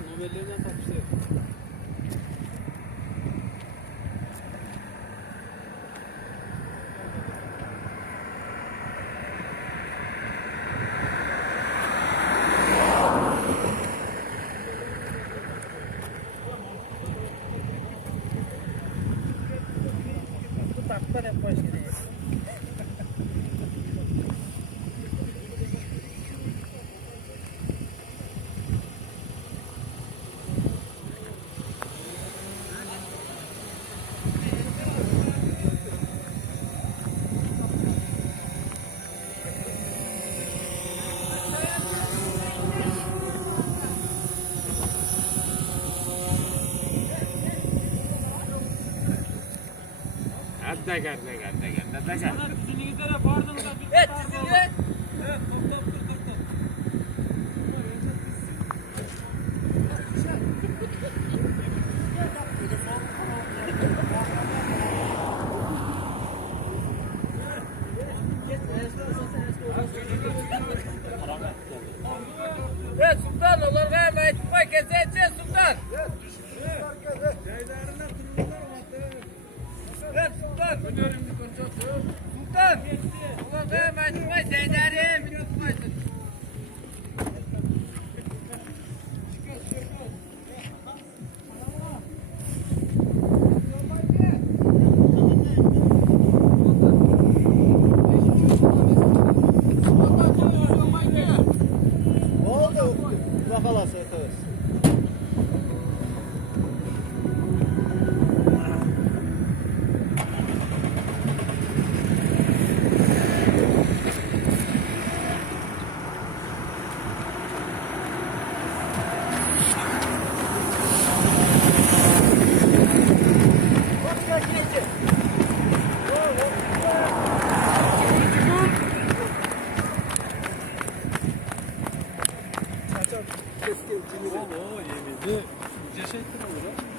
Nomelerinden takmışlar. Takpa depois que Degar. Düzenizlere pardon da bir evet, evet, top. Evet Sultan olur ve mecbur keseceğiz Sultan. Evet Sultan. Sultan. Olur ve mecbur zeyderim. Bakalası ötürüz. Oo, yemedi. İnce şey olur ha.